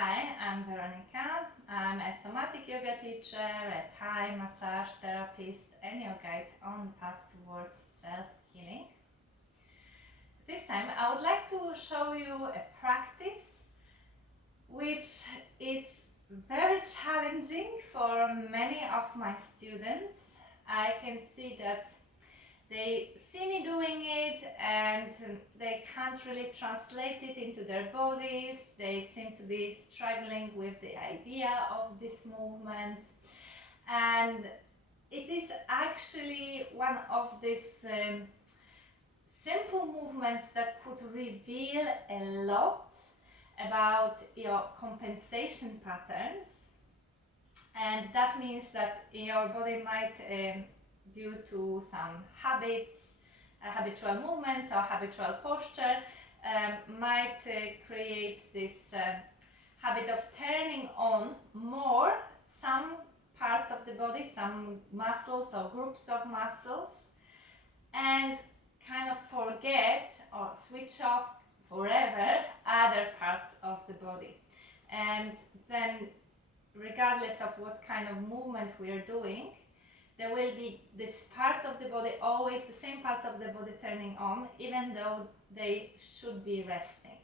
Hi, I'm Veronica. I'm a somatic yoga teacher, a Thai massage therapist, and your guide on the path towards self-healing. This time I would like to show you a practice which is very challenging for many of my students. I can see that they see me doing it and they can't really translate it into their bodies. They seem to be struggling with the idea of this movement, and it is actually one of these simple movements that could reveal a lot about your compensation patterns, and that means that your body might due to some habits, habitual movements or habitual posture, might create this habit of turning on more some parts of the body, some muscles or groups of muscles, and kind of forget or switch off forever other parts of the body. And then, regardless of what kind of movement we are doing, there will be these parts of the body, always the same parts of the body turning on, even though they should be resting.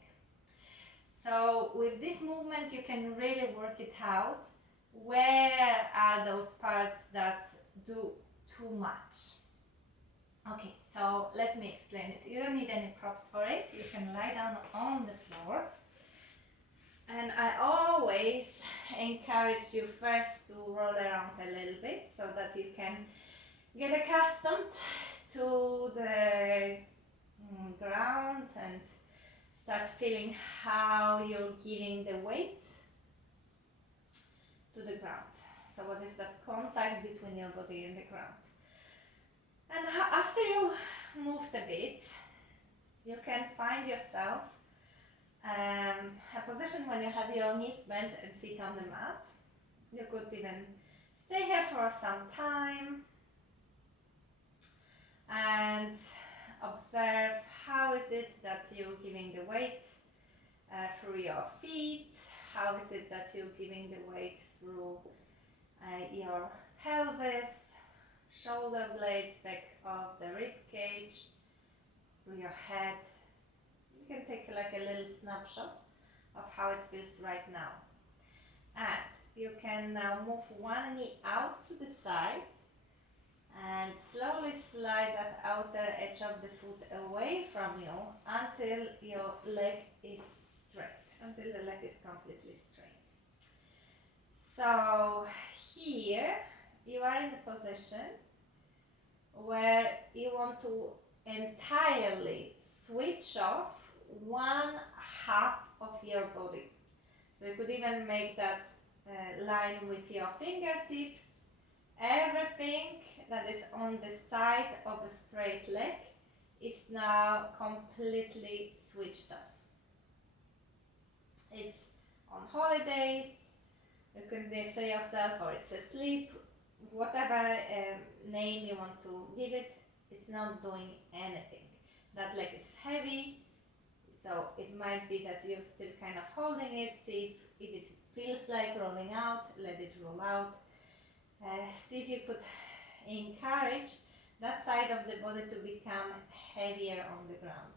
So with this movement you can really work it out. Where are those parts that do too much? Okay, so let me explain it. You don't need any props for it. You can lie down on the floor. And I always encourage you first to roll around a little bit so that you can get accustomed to the ground and start feeling how you're giving the weight to the ground. So what is that contact between your body and the ground? And after you moved a bit, you can find yourself a position when you have your knees bent and feet on the mat. You could even stay here for some time and observe how is it that you're giving the weight through your feet, how is it that you're giving the weight through your pelvis, shoulder blades, back of the rib cage, through your head. You can take like a little snapshot of how it feels right now. And you can now move one knee out to the side and slowly slide that outer edge of the foot away from you until your leg is straight, until the leg is completely straight. So here you are in a position where you want to entirely switch off one half of your body. So you could even make that line with your fingertips. Everything that is on the side of a straight leg is now completely switched off. It's on holidays, you can say yourself, or it's asleep, whatever name you want to give it, it's not doing anything. That leg is heavy, so it might be that you're still kind of holding it. See if it feels like rolling out, let it roll out. See if you could encourage that side of the body to become heavier on the ground.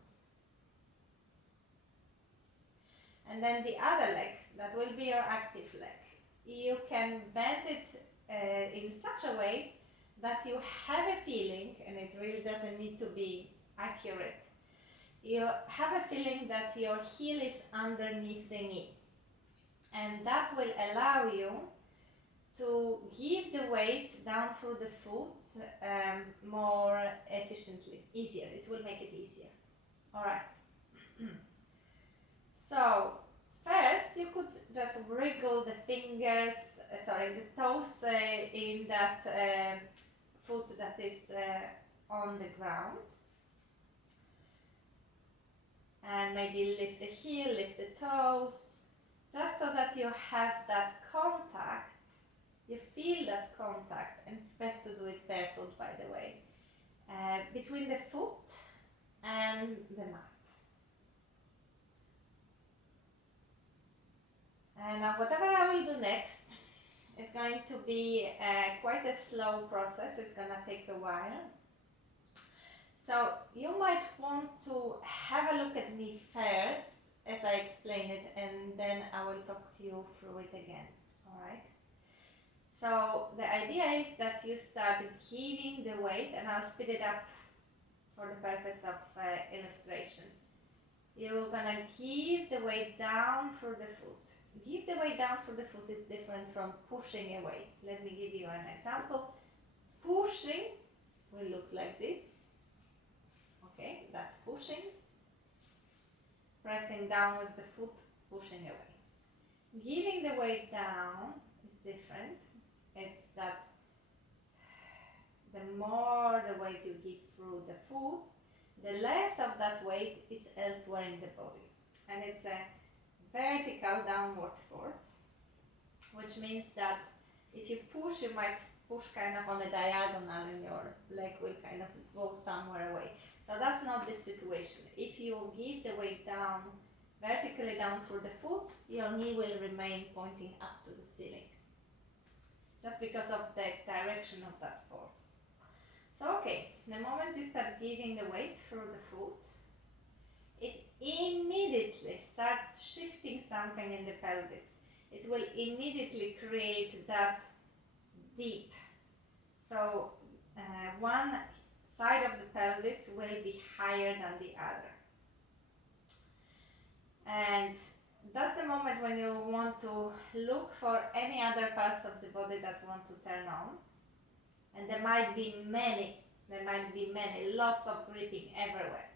And then the other leg, that will be your active leg. You can bend it in such a way that you have a feeling, and it really doesn't need to be accurate, you have a feeling that your heel is underneath the knee, and that will allow you to give the weight down through the foot more efficiently, easier. It will make it easier. Alright. So first you could just wriggle the fingers, the toes in that foot that is on the ground. And maybe lift the heel, lift the toes, just so that you have that contact, you feel that contact, and it's best to do it barefoot, by the way, between the foot and the mat. And now whatever I will do next is going to be quite a slow process. It's gonna take a while. So you might want to have a look at me first as I explain it, and then I will talk you through it again. Alright? So the idea is that you start giving the weight, and I'll speed it up for the purpose of illustration. You're gonna give the weight down through the foot. Give the weight down through the foot is different from pushing away. Let me give you an example. Pushing will look like this. Okay, that's pushing. Pressing down with the foot, pushing away. Giving the weight down is different. It's that the more the weight you give through the foot, the less of that weight is elsewhere in the body. And it's a vertical downward force, which means that if you push, you might push kind of on a diagonal and your leg will kind of go somewhere away. So that's not the situation. If you give the weight down, vertically down through the foot, your knee will remain pointing up to the ceiling, just because of the direction of that force. So okay, the moment you start giving the weight through the foot, it immediately starts shifting something in the pelvis. It will immediately create that dip. So one side of the pelvis will be higher than the other. And that's the moment when you want to look for any other parts of the body that want to turn on. And there might be many, lots of gripping everywhere.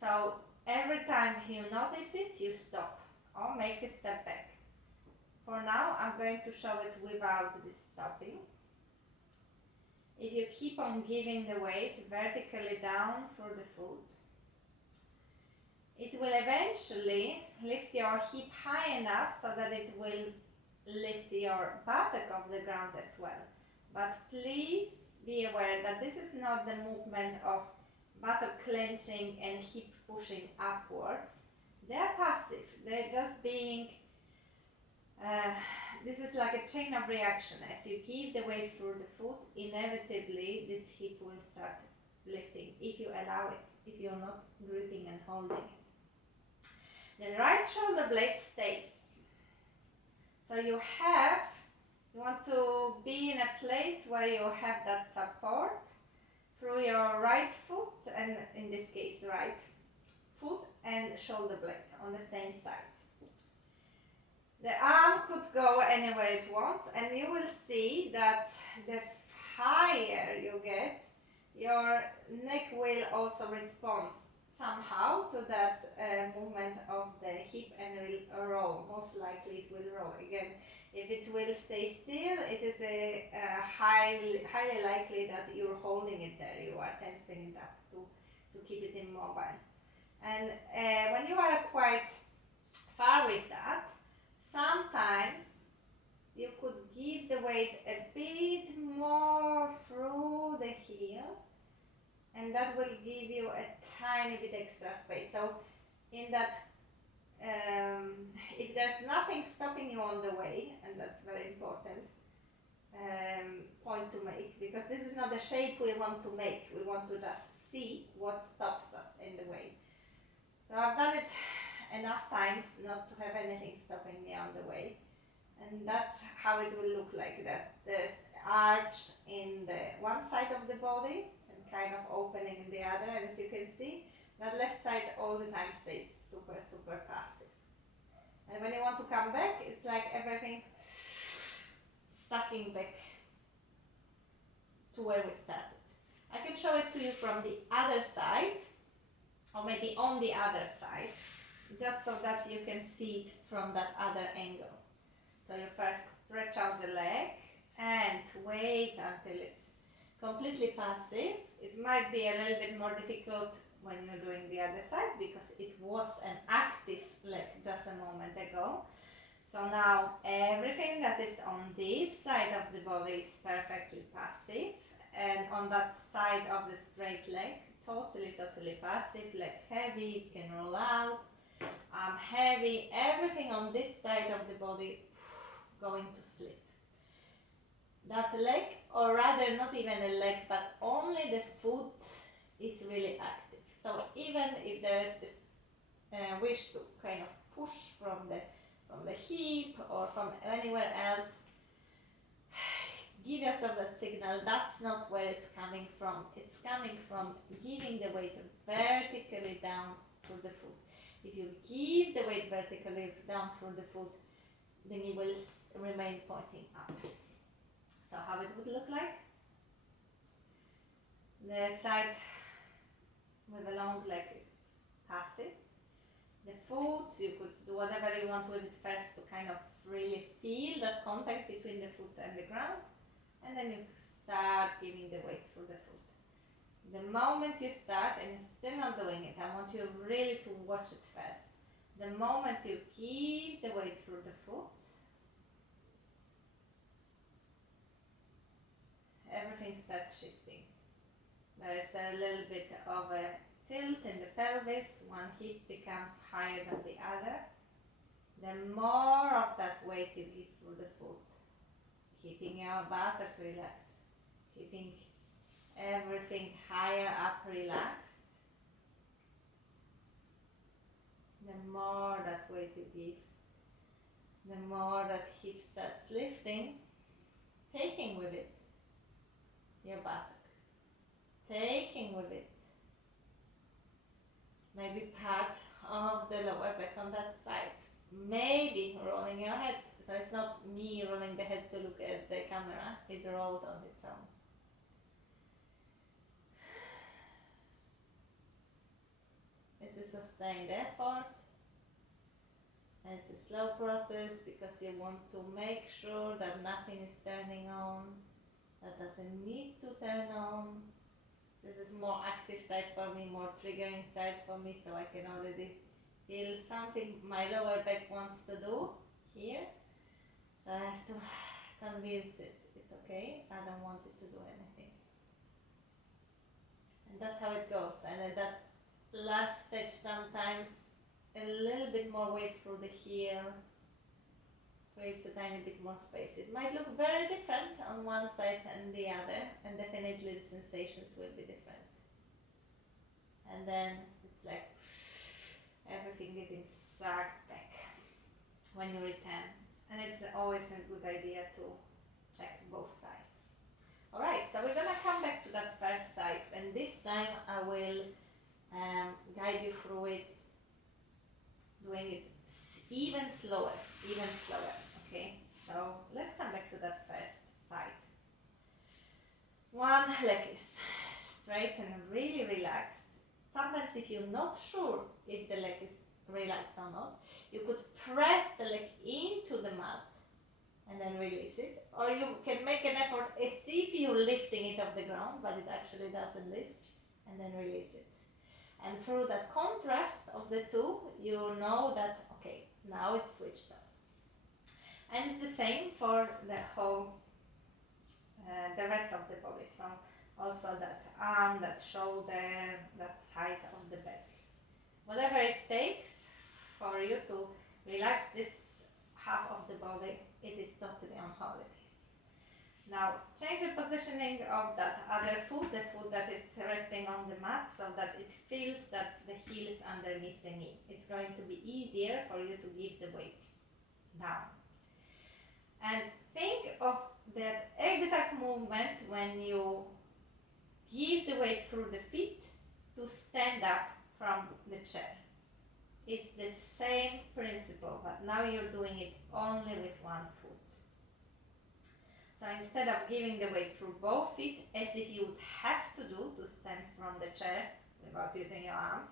So every time you notice it, you stop or make a step back. For now, I'm going to show it without this stopping. If you keep on giving the weight vertically down through the foot, it will eventually lift your hip high enough so that it will lift your buttock off the ground as well. But please be aware that this is not the movement of buttock clenching and hip pushing upwards. They're passive. They're just being, this is like a chain of reaction. As you give the weight through the foot, inevitably this hip will start lifting if you allow it, if you're not gripping and holding it. The right shoulder blade stays. So you want to be in a place where you have that support through your right foot, and in this case right foot and shoulder blade on the same side. The arm could go anywhere it wants, and you will see that the higher you get, your neck will also respond somehow to that movement of the hip and will roll. Most likely it will roll. Again, if it will stay still, it is highly likely that you're holding it there. You are tensing it up to keep it immobile. And when you are quite far with that, sometimes you could give the weight a bit more through the heel, and that will give you a tiny bit extra space. So in that, if there's nothing stopping you on the way, and that's very important point to make, because this is not the shape we want to make. We want to just see what stops us in the way. So I've done it enough times not to have anything stopping me on the way, and that's how it will look like. That there's arch in the one side of the body and kind of opening in the other, and as you can see, that left side all the time stays super passive. And when you want to come back, it's like everything sucking back to where we started. I can show it to you from the other side, or maybe on the other side, just so that you can see it from that other angle. So you first stretch out the leg and wait until it's completely passive. It might be a little bit more difficult when you're doing the other side because it was an active leg just a moment ago. So now everything that is on this side of the body is perfectly passive, and on that side of the straight leg, totally passive, leg heavy, it can roll out. I'm heavy, everything on this side of the body going to sleep. That leg, or rather not even a leg, but only the foot is really active. So even if there is this wish to kind of push from the hip or from anywhere else, give yourself that signal. That's not where it's coming from. It's coming from giving the weight vertically down through the foot. If you give the weight vertically down through the foot, the knee will remain pointing up. So how it would look like? The side with a long leg is passive. The foot, you could do whatever you want with it first to kind of really feel that contact between the foot and the ground. And then you start giving the weight through the foot. The moment you start, and you're still not doing it, I want you really to watch it first. The moment you give the weight through the foot, everything starts shifting. There is a little bit of a tilt in the pelvis, one hip becomes higher than the other. The more of that weight you give through the foot, keeping your buttock relaxed, keeping everything higher up relaxed, the more that weight you give, the more that hip starts lifting, taking with it your buttock, taking with it maybe part of the lower back on that side, maybe rolling your head. So it's not me rolling the head to look at the camera, it rolled on its own. It's a sustained effort, and it's a slow process because you want to make sure that nothing is turning on that doesn't need to turn on. This is more active side for me, more triggering side for me, so I can already feel something my lower back wants to do here. So I have to convince it, it's okay, I don't want it to do anything. And that's how it goes. And at that last stage, sometimes a little bit more weight through the heel creates a tiny bit more space. It might look very different on one side and the other, and definitely the sensations will be different. And then it's like everything getting sucked back when you return. And it's always a good idea to check both sides. Alright, so we're gonna come back to that first side, and this time I will guide you through it, doing it even slower, okay? So let's come back to that first side. One leg is straight and really relaxed. Sometimes if you're not sure if the leg is relaxed or not, you could press the leg into the mat and then release it. Or you can make an effort as if you're lifting it off the ground, but it actually doesn't lift, and then release it. And through that contrast of the two, you know that, okay, now it's switched off. And it's the same for the whole, the rest of the body. So also that arm, that shoulder, that side of the back. Whatever it takes for you to relax this half of the body, it is totally on holidays. Now change the positioning of that other foot, the foot that is resting on the mat, so that it feels that the heel is underneath the knee. It's going to be easier for you to give the weight down. And think of that exact movement when you give the weight through the feet to stand up from the chair. It's the same principle, but now you're doing it only with one foot. So instead of giving the weight through both feet, as if you would have to do to stand from the chair without using your arms,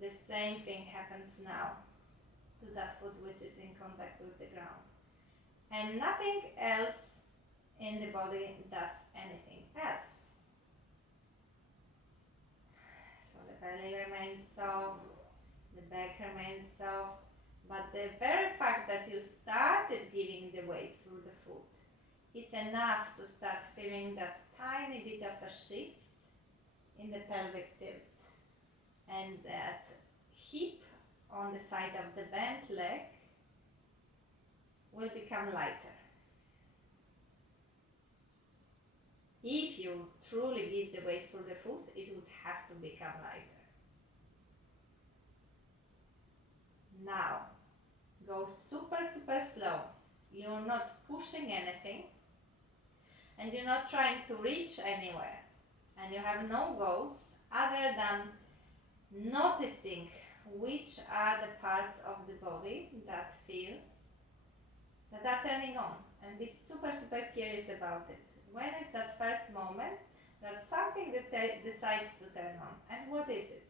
the same thing happens now to that foot which is in contact with the ground. And nothing else in the body does anything else. So the belly remains soft, the back remains soft, but the very fact that you started giving the weight through the foot is enough to start feeling that tiny bit of a shift in the pelvic tilt, and that hip on the side of the bent leg will become lighter. If you truly give the weight for the foot, it would have to become lighter. Now, go super, super slow. You're not pushing anything, and you're not trying to reach anywhere. And you have no goals other than noticing which are the parts of the body that are turning on, and be super, super curious about it. When is that first moment that something decides to turn on? And what is it?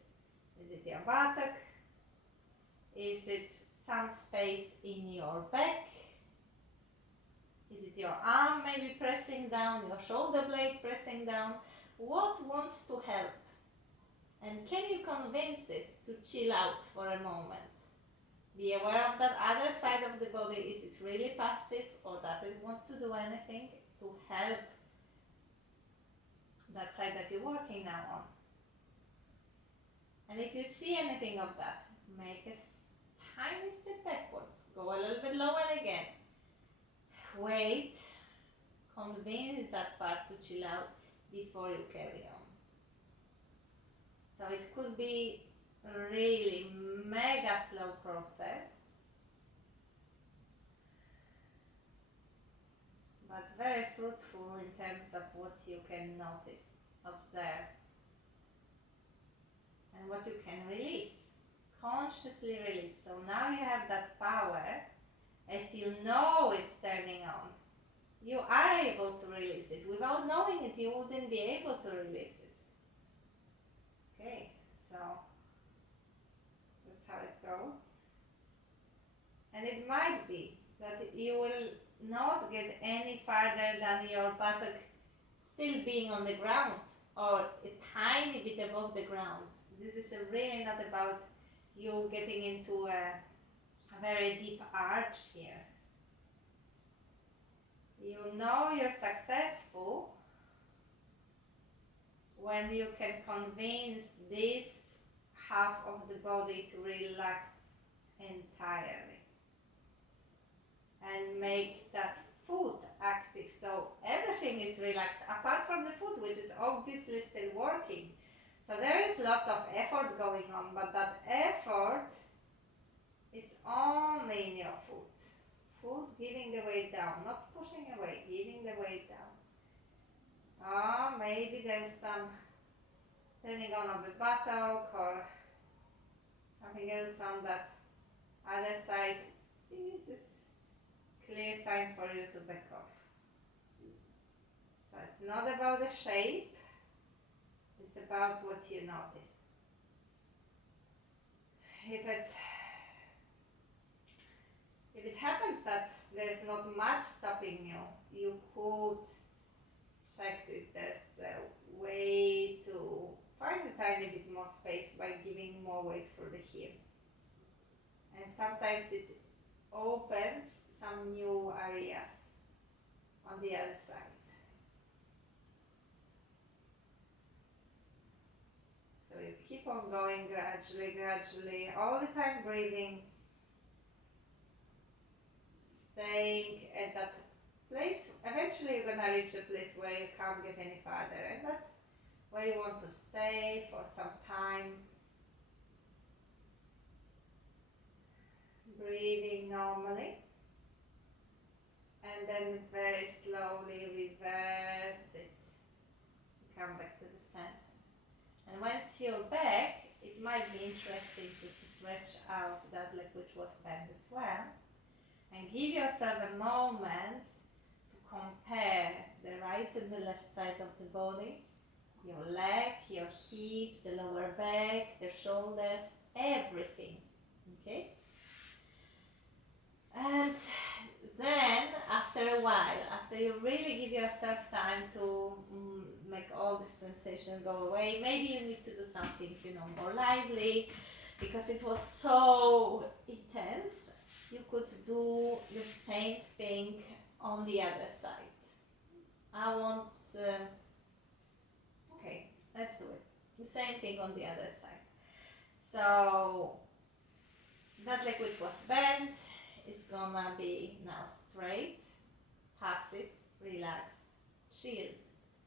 Is it your buttock? Is it some space in your back? Is it your arm maybe pressing down, your shoulder blade pressing down? What wants to help? And can you convince it to chill out for a moment? Be aware of that other side of the body. Is it really passive, or does it want to do anything to help that side that you're working now on? And if you see anything of that, make a tiny step backwards. Go a little bit lower again. Wait. Convince that part to chill out before you carry on. So it could be a really mega slow process, but very fruitful in terms of what you can notice, observe, and what you can release, consciously release. So now you have that power, as you know it's turning on. You are able to release it. Without knowing it, you wouldn't be able to release it. Okay, so that's how it goes. And it might be that you will not get any farther than your buttock still being on the ground, or a tiny bit above the ground. This is really not about you getting into a very deep arch here. You know you're successful when you can convince this half of the body to relax entirely and make that foot active, so everything is relaxed apart from the foot, which is obviously still working. So there is lots of effort going on, but that effort is only in your foot. Foot giving the weight down, not pushing away, giving the weight down. Maybe there is some turning on of the buttock or something else on that other side. This is clear sign for you to back off. So it's not about the shape, it's about what you notice. If it happens that there's not much stopping you, you could check if there's a way to find a tiny bit more space by giving more weight for the heel. And sometimes it opens some new areas on the other side. So you keep on going gradually, all the time breathing, staying at that place. Eventually you're gonna reach a place where you can't get any farther, and that's where you want to stay for some time. Breathing normally, and then very slowly reverse it. Come back to the center. And once you're back, it might be interesting to stretch out that leg which was bent as well, and give yourself a moment to compare the right and the left side of the body, your leg, your hip, the lower back, the shoulders, everything. Okay? And then after a while, after you really give yourself time to make all the sensation go away, maybe you need to do something, more lively, because it was so intense. You could do the same thing on the other side. Okay, let's do it. The same thing on the other side. So was bent is gonna be now straight, passive, relaxed, chilled,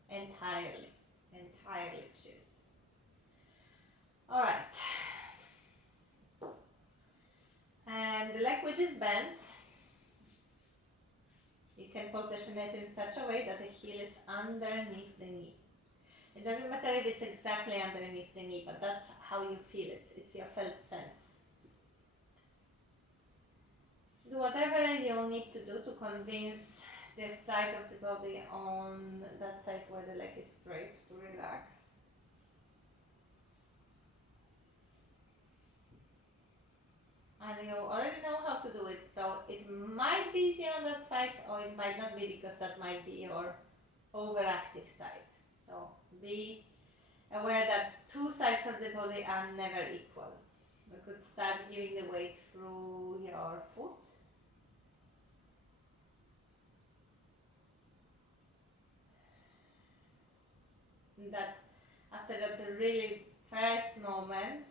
entirely chilled. All right. And the leg which is bent, you can position it in such a way that the heel is underneath the knee. It doesn't matter if it's exactly underneath the knee, but that's how you feel it. It's your felt sense. Do whatever you need to do to convince the side of the body on that side where the leg is straight to relax. And you already know how to do it, so it might be easier on that side or it might not be, because that might be your overactive side. So be aware that two sides of the body are never equal. We could start giving the weight through your foot. That after that really first moment,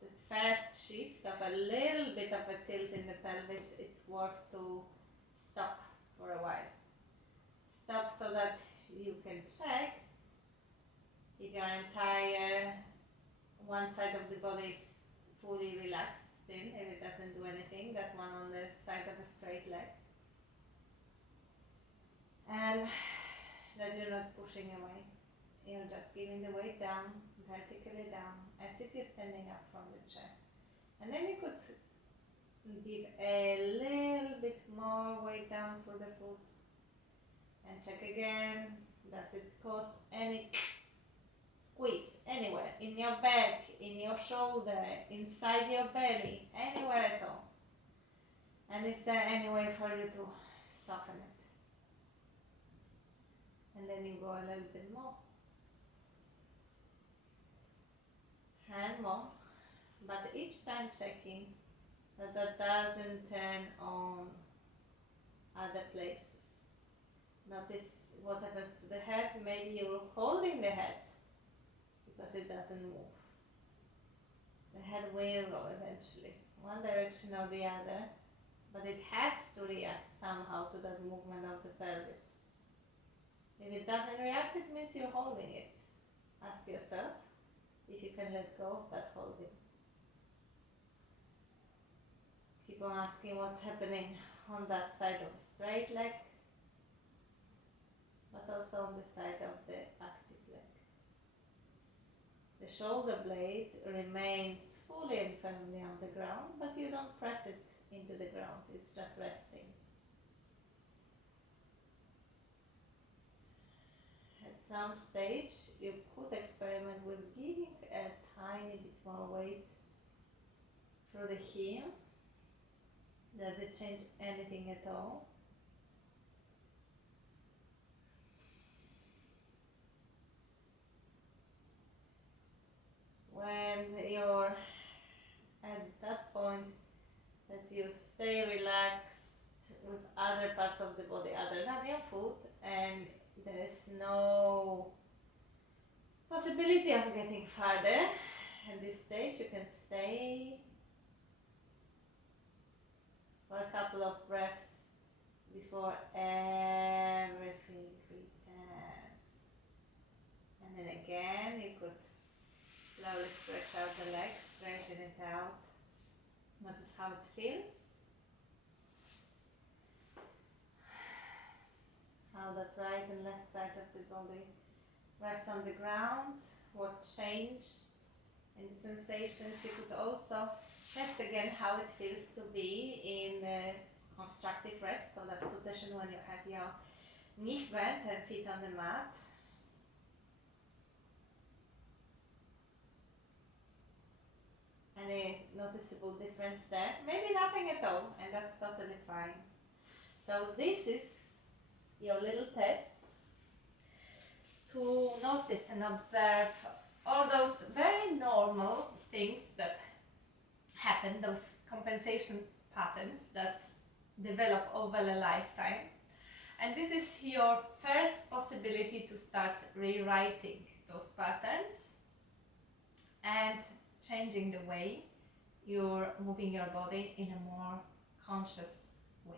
the first shift of a little bit of a tilt in the pelvis, it's worth to stop for a while. Stop so that you can check if your entire one side of the body is fully relaxed still, if it doesn't do anything, that one on the side of a straight leg. And that you're not pushing away. You're just giving the weight down, vertically down, as if you're standing up from the chair. And then you could give a little bit more weight down through the foot. And check again, does it cause any squeeze anywhere, in your back, in your shoulder, inside your belly, anywhere at all? And is there any way for you to soften it? And then you go a little bit more. And more. But each time checking that that doesn't turn on other places. Notice what happens to the head. Maybe you're holding the head because it doesn't move. The head will roll eventually, one direction or the other, but it has to react somehow to that movement of the pelvis. If it doesn't react, it means you're holding it. Ask yourself if you can let go of that holding. Keep on asking what's happening on that side of the straight leg, but also on the side of the active leg. The shoulder blade remains fully and firmly on the ground, but you don't press it into the ground, it's just resting. At some stage, you could experiment with giving a tiny bit more weight through the heel. Does it change anything at all? When you're at that point that you stay relaxed with other parts of the body other than your foot, and there is no possibility of getting farther, at this stage you can stay for a couple of breaths before everything returns. And then again you could slowly stretch out the legs, straighten it out. Notice how it feels. How that right and left side of the body rest on the ground. What changed in the sensations. You could also test again how it feels to be in constructive rest, so that position when you have your knees bent and feet on the mat. Any noticeable difference there? Maybe nothing at all, and that's totally fine. So this is your little test to notice and observe all those very normal things that happen, those compensation patterns that develop over a lifetime. And this is your first possibility to start rewriting those patterns and changing the way you're moving your body in a more conscious way.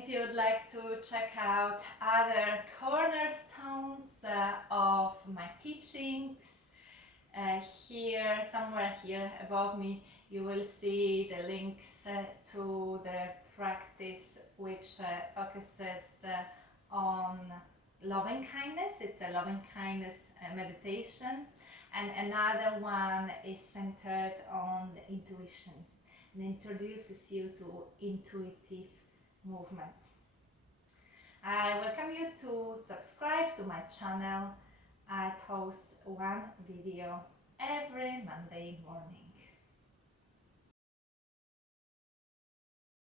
If you would like to check out other cornerstones of my teachings, somewhere here above me, you will see the links to the practice which focuses on loving kindness. It's a loving kindness meditation, and another one is centered on the intuition and introduces you to intuitive movement. I welcome you to subscribe to my channel. I post one video every Monday morning.